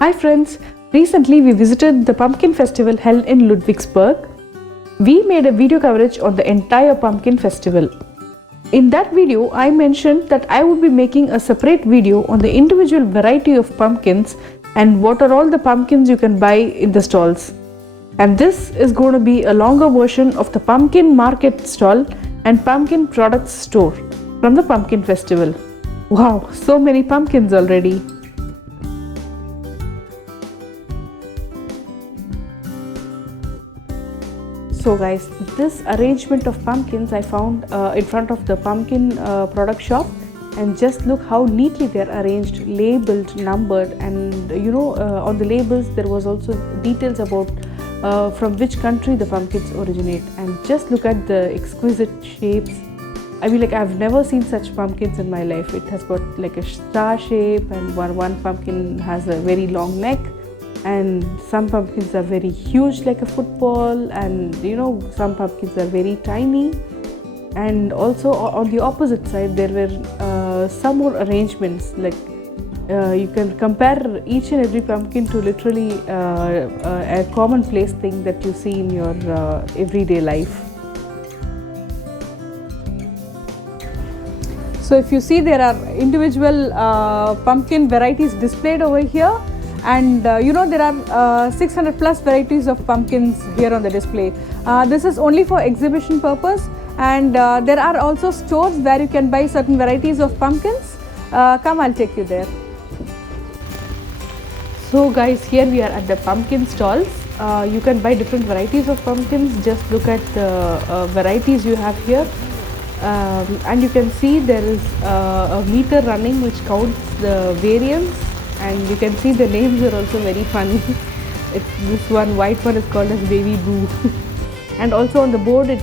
Hi friends, recently we visited the pumpkin festival held in Ludwigsburg. We made a video coverage on the entire pumpkin festival. In that video, I mentioned that I would be making a separate video on the individual variety of pumpkins and what are all the pumpkins you can buy in the stalls. And this is going to be a longer version of the pumpkin market stall and pumpkin products store from the pumpkin festival. Wow, so many pumpkins already. So guys, this arrangement of pumpkins I found in front of the pumpkin product shop, and just look how neatly they are arranged, labeled, numbered, and on the labels there was also details about from which country the pumpkins originate. And just look at the exquisite shapes. I mean, like, I've never seen such pumpkins in my life. It has got like a star shape, and one pumpkin has a very long neck, and some pumpkins are very huge like a football, and some pumpkins are very tiny. And also on the opposite side there were some more arrangements, like you can compare each and every pumpkin to literally a commonplace thing that you see in your everyday life. So if you see, there are individual pumpkin varieties displayed over here, and there are 600 plus varieties of pumpkins here on the display. This is only for exhibition purpose, and there are also stores where you can buy certain varieties of pumpkins. Come, I'll take you there. So guys, here we are at the pumpkin stalls. You can buy different varieties of pumpkins. Just look at the varieties you have here. And you can see there is a meter running which counts the variants, and you can see the names are also very funny. This one white one is called as Baby Boo. And also on the board it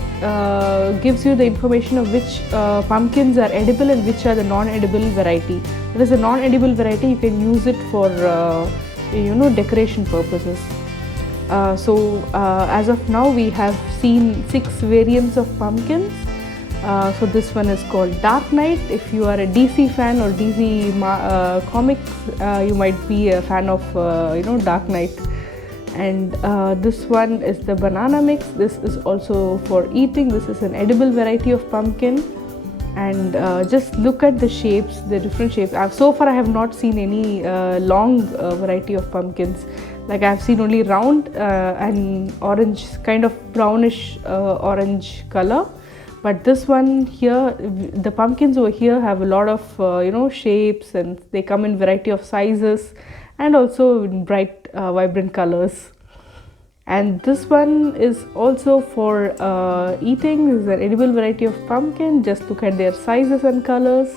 gives you the information of which pumpkins are edible and which are the non-edible variety. If it is a non-edible variety, you can use it for decoration purposes. So as of now we have seen 6 variants of pumpkins. So this one is called Dark Knight. If you are a DC fan or DC comics, you might be a fan of Dark Knight. And this one is the banana mix. This is also for eating. This is an edible variety of pumpkin. And just look at the shapes, the different shapes. So far I have not seen any long variety of pumpkins. Like, I have seen only round and orange, kind of brownish orange color. But this one here, the pumpkins over here have a lot of shapes, and they come in variety of sizes and also in bright vibrant colors. And this one is also for eating. This is an edible variety of pumpkin. Just look at their sizes and colors.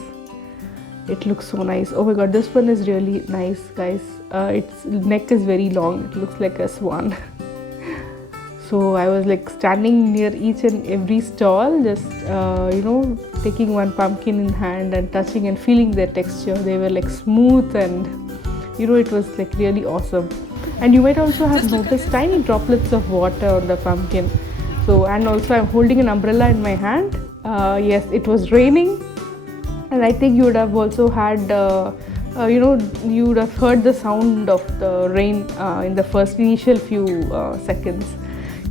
It looks so nice. Oh my god, this one is really nice, guys. Its neck is very long. It looks like a swan. So I was like standing near each and every stall, just taking one pumpkin in hand and touching and feeling their texture. They were like smooth, and it was like really awesome. And you might also have noticed tiny droplets of water on the pumpkin. So, and also I'm holding an umbrella in my hand. Yes, it was raining, and I think you would have also had you would have heard the sound of the rain in the first initial few seconds.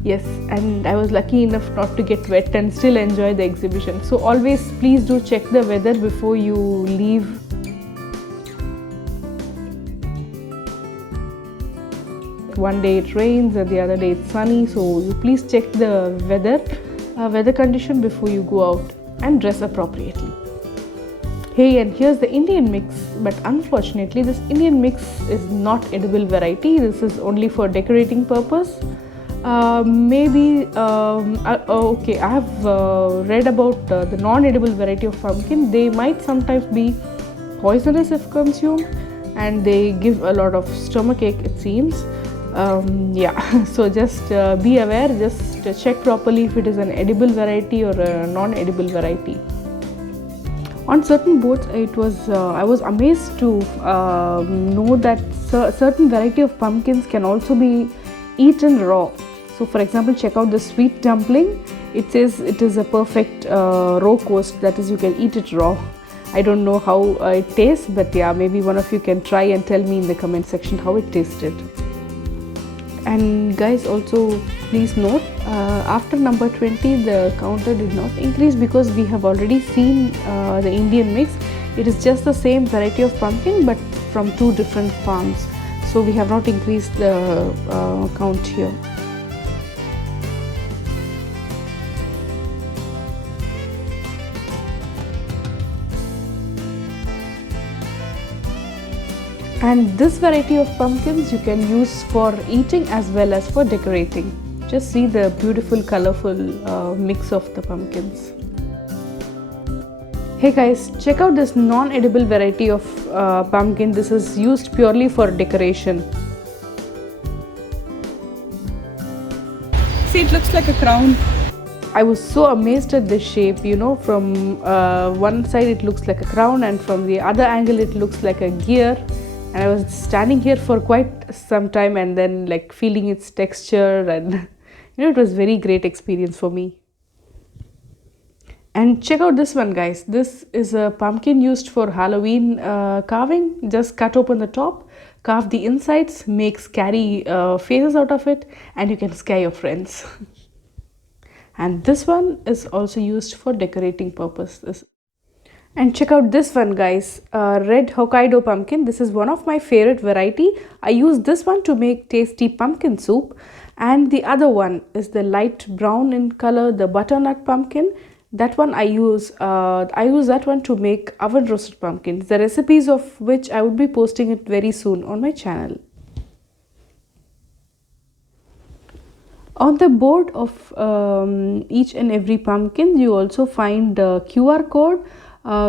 Yes, and I was lucky enough not to get wet and still enjoy the exhibition. So always please do check the weather before you leave. One day it rains and the other day it's sunny, so you please check the weather condition before you go out, and dress appropriately. Hey, and here's the Indian mix, but unfortunately this Indian mix is not edible variety. This is only for decorating purpose. Okay, I have read about the non-edible variety of pumpkin. They might sometimes be poisonous if consumed, and they give a lot of stomachache, it seems. So just be aware, just check properly if it is an edible variety or a non-edible variety. On certain boards, I was amazed to know that certain variety of pumpkins can also be eaten raw. So for example, check out the sweet dumpling. It says it is a perfect raw coast, that is, you can eat it raw. I don't know how it tastes, but yeah, maybe one of you can try and tell me in the comment section how it tasted. And guys, also please note, after number 20 the counter did not increase because we have already seen the Indian mix. It is just the same variety of pumpkin but from 2 different farms, so we have not increased the count here. And this variety of pumpkins you can use for eating as well as for decorating. Just see the beautiful colorful mix of the pumpkins. Hey guys, check out this non-edible variety of pumpkin. This is used purely for decoration. See, it looks like a crown. I was so amazed at this shape, you know, from one side it looks like a crown and from the other angle it looks like a gear. And I was standing here for quite some time and then like feeling its texture, and you know, it was very great experience for me. And check out this one guys, this is a pumpkin used for Halloween carving. Just cut open the top, carve the insides, make scary faces out of it, and you can scare your friends. And this one is also used for decorating purposes. And check out this one guys, red Hokkaido pumpkin. This is one of my favorite variety. I use this one to make tasty pumpkin soup, and the other one is the light brown in color, the butternut pumpkin. That one I use that one to make oven roasted pumpkins, the recipes of which I would be posting it very soon on my channel. On the board of each and every pumpkin you also find a QR code,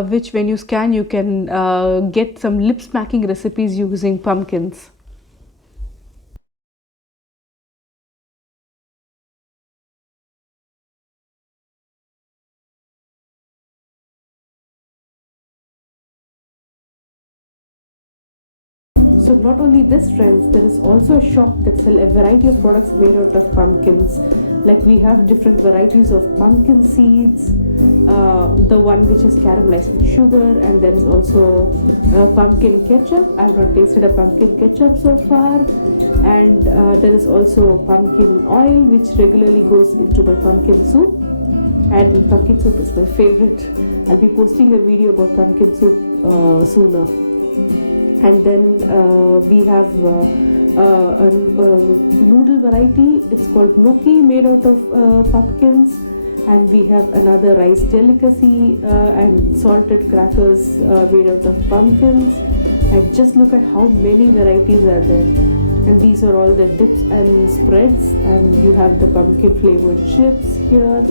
which when you scan you can get some lip smacking recipes using pumpkins. So not only this friends, there is also a shop that sell a variety of products made out of pumpkins. Like we have different varieties of pumpkin seeds, the one which is caramelized with sugar, and there is also pumpkin ketchup. I have not tasted a pumpkin ketchup so far. And there is also pumpkin oil which regularly goes into my pumpkin soup, and pumpkin soup is my favorite. I'll be posting a video about pumpkin soup sooner. And then we have a noodle variety. It's called gnocchi, made out of pumpkins. And we have another rice delicacy and salted crackers made out of pumpkins. And just look at how many varieties are there. And these are all the dips and spreads. And you have the pumpkin flavored chips here.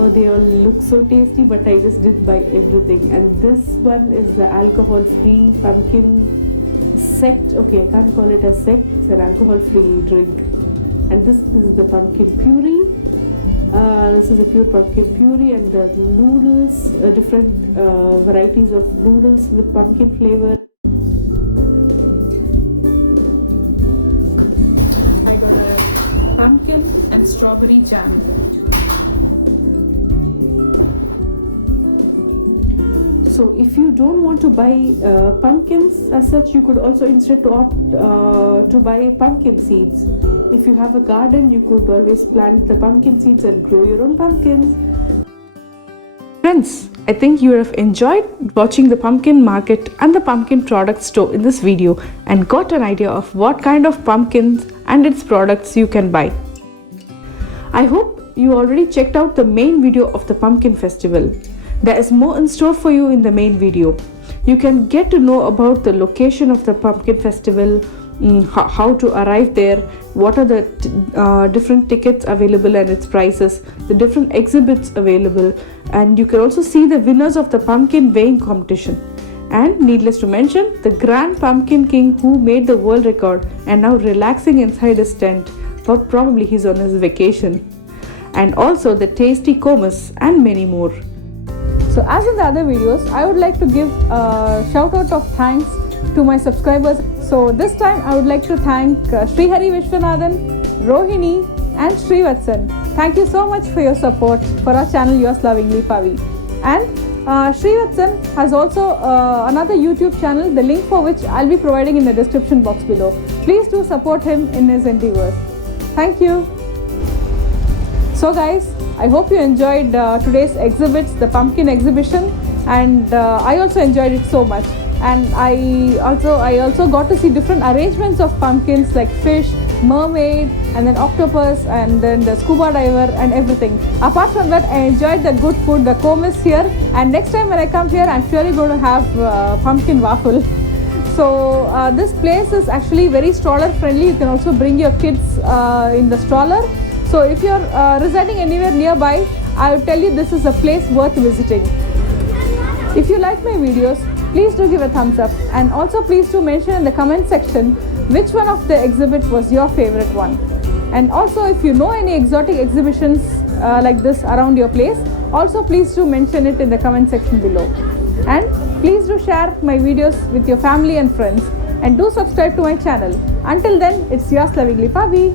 Oh, they all look so tasty, but I just didn't buy everything. And this one is the alcohol-free pumpkin sect. Okay, I can't call it a sect, it's an alcohol-free drink. And this is the pumpkin puree. This is a pure pumpkin puree, and the noodles, different varieties of noodles with pumpkin flavor. I got a pumpkin and strawberry jam. So if you don't want to buy pumpkins as such, you could also instead opt to buy pumpkin seeds. If you have a garden, you could always plant the pumpkin seeds and grow your own pumpkins. Friends, I think you have enjoyed watching the pumpkin market and the pumpkin product store in this video and got an idea of what kind of pumpkins and its products you can buy. I hope you already checked out the main video of the pumpkin festival. There is more in store for you in the main video. You can get to know about the location of the pumpkin festival, how to arrive there, what are the different tickets available and its prices, the different exhibits available, and you can also see the winners of the pumpkin weighing competition. And needless to mention, the Grand Pumpkin King who made the world record and now relaxing inside his tent, but probably he's on his vacation. And also the tasty Komas and many more. So as in the other videos, I would like to give a shout out of thanks to my subscribers. So this time I would like to thank Srihari Vishwanathan, Rohini and Srivatsan. Thank you so much for your support for our channel Yours Lovingly Pavi. And Srivatsan has also another YouTube channel, the link for which I'll be providing in the description box below. Please do support him in his endeavors. Thank you. So guys, I hope you enjoyed today's exhibits, the pumpkin exhibition, and I also enjoyed it so much. And I also got to see different arrangements of pumpkins like fish, mermaid, and then octopus, and then the scuba diver and everything. Apart from that, I enjoyed the good food, the komis here, and next time when I come here, I'm surely going to have pumpkin waffle. So this place is actually very stroller friendly. You can also bring your kids in the stroller. So if you're residing anywhere nearby, I would tell you this is a place worth visiting. If you like my videos, please do give a thumbs up, and also please do mention in the comment section which one of the exhibits was your favorite one. And also if you know any exotic exhibitions like this around your place, also please do mention it in the comment section below. And please do share my videos with your family and friends, and do subscribe to my channel. Until then, it's yours lovingly, Pavi.